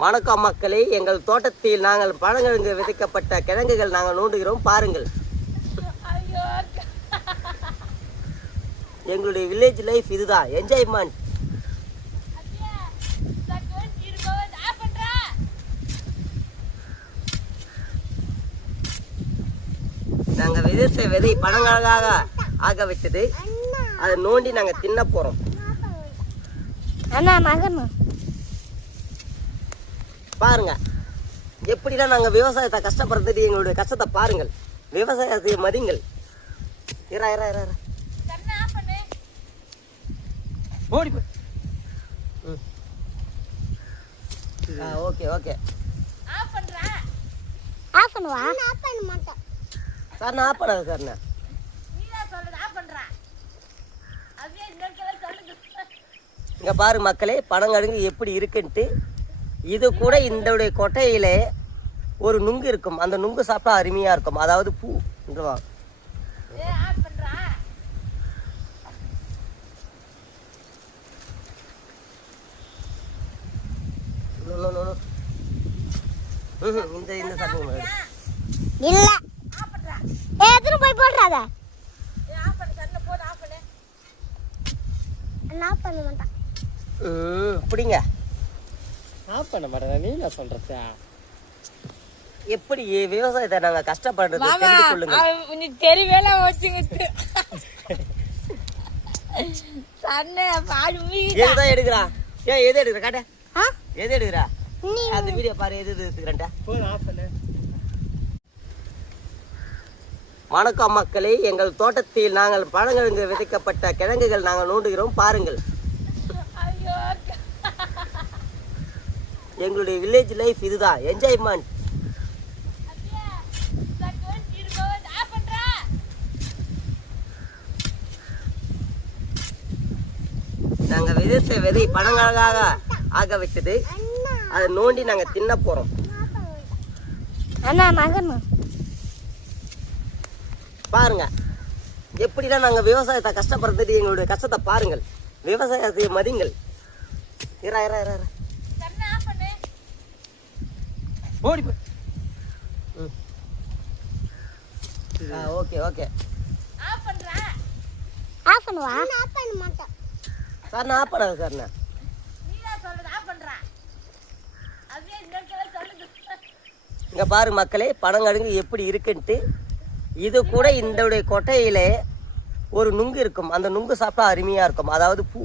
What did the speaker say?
வணக்கம் மக்களே, எங்கள் தோட்டத்தில் நாங்கள் பழங்கிழங்கு விதைக்கப்பட்ட கிழங்குகள் நாங்கள் நோண்டுகிறோம் பாருங்கள். எங்களுடைய வில்லேஜ் லைஃப் இதுதான், என்ஜாய்மெண்ட். நாங்கள் விதைத்த விதை பழங்கழகாக ஆக விட்டது. அதை நோண்டி நாங்கள் தின்ன போறோம். பாருங்க எப்படிலாம் நாங்கள் விவசாயத்தை கஷ்டப்படுறது. எங்களுடைய கஷ்டத்தை பாருங்கள். விவசாயத்தை மதிங்கள். ஓடி ஓகே ஓகே சார், நான் ஆஃப் பண்ணாது சார். நான் இங்க பாரு மக்களே, பனங்கிழங்கு எப்படி இருக்குன்ட்டு. இது கூட இந்த கொட்டையில ஒரு நுங்கு இருக்கும். அந்த நுங்கு சாப்பிட்டா அருமையா இருக்கும். அதாவது பூ. இந்த சாப்பிடுங்க இல்ல எதுன்னு போய் போடுறாத. ஆஃப் பண்ண மாட்டேன். அப்படிங்க ஆஃப் பண்ண மாட்டேன். நீ என்ன சொல்ற? எப்படி விவசாயத்தை நாங்க கஷ்டப்படுறது தெரிந்து கொள்ளுங்க. நீ தெரியவேல வச்சுங்கிட்டு சன்ன பால் மீதி எதை எடுக்கறா? ஏய் எதை எடுக்கற? காட்ட. எதை எடுக்கறா? அந்த வீடியோ பாரு. எது எடுக்கறடா? போன் ஆஃப் பண்ணு. வணக்கம் மக்களே, எங்கள் தோட்டத்தில் நாங்கள் பழங்கிழங்கு விதைக்கப்பட்ட கிழங்குகள் நாங்கள் நோண்டுகிறோம் பாருங்கள். எங்களுடைய வில்லேஜ் லைஃப் இதுதான், என்ஜாய்மெண்ட். நாங்கள் விதைத்த விதை பழங்கழகாக ஆக விட்டது. அதை நோண்டி நாங்கள் தின்ன போறோம். பாருங்க எப்படிலாம் நாங்கள் விவசாயத்தை கஷ்டப்படுறது. எங்களுடைய கஷ்டத்தை பாருங்கள். விவசாயத்தை மதிங்கள். ஓடி ஓகே ஓகே சார், நான் ஆஃப் பண்ணாது சார். நான் இங்க பாரு மக்களே, பனங்கிழங்கு எப்படி இருக்குன்ட்டு. இது கூட இந்த கொட்டையில ஒரு நுங்கு இருக்கும். அந்த நுங்கு சாப்பிட்டா அருமையா இருக்கும். அதாவது பூ.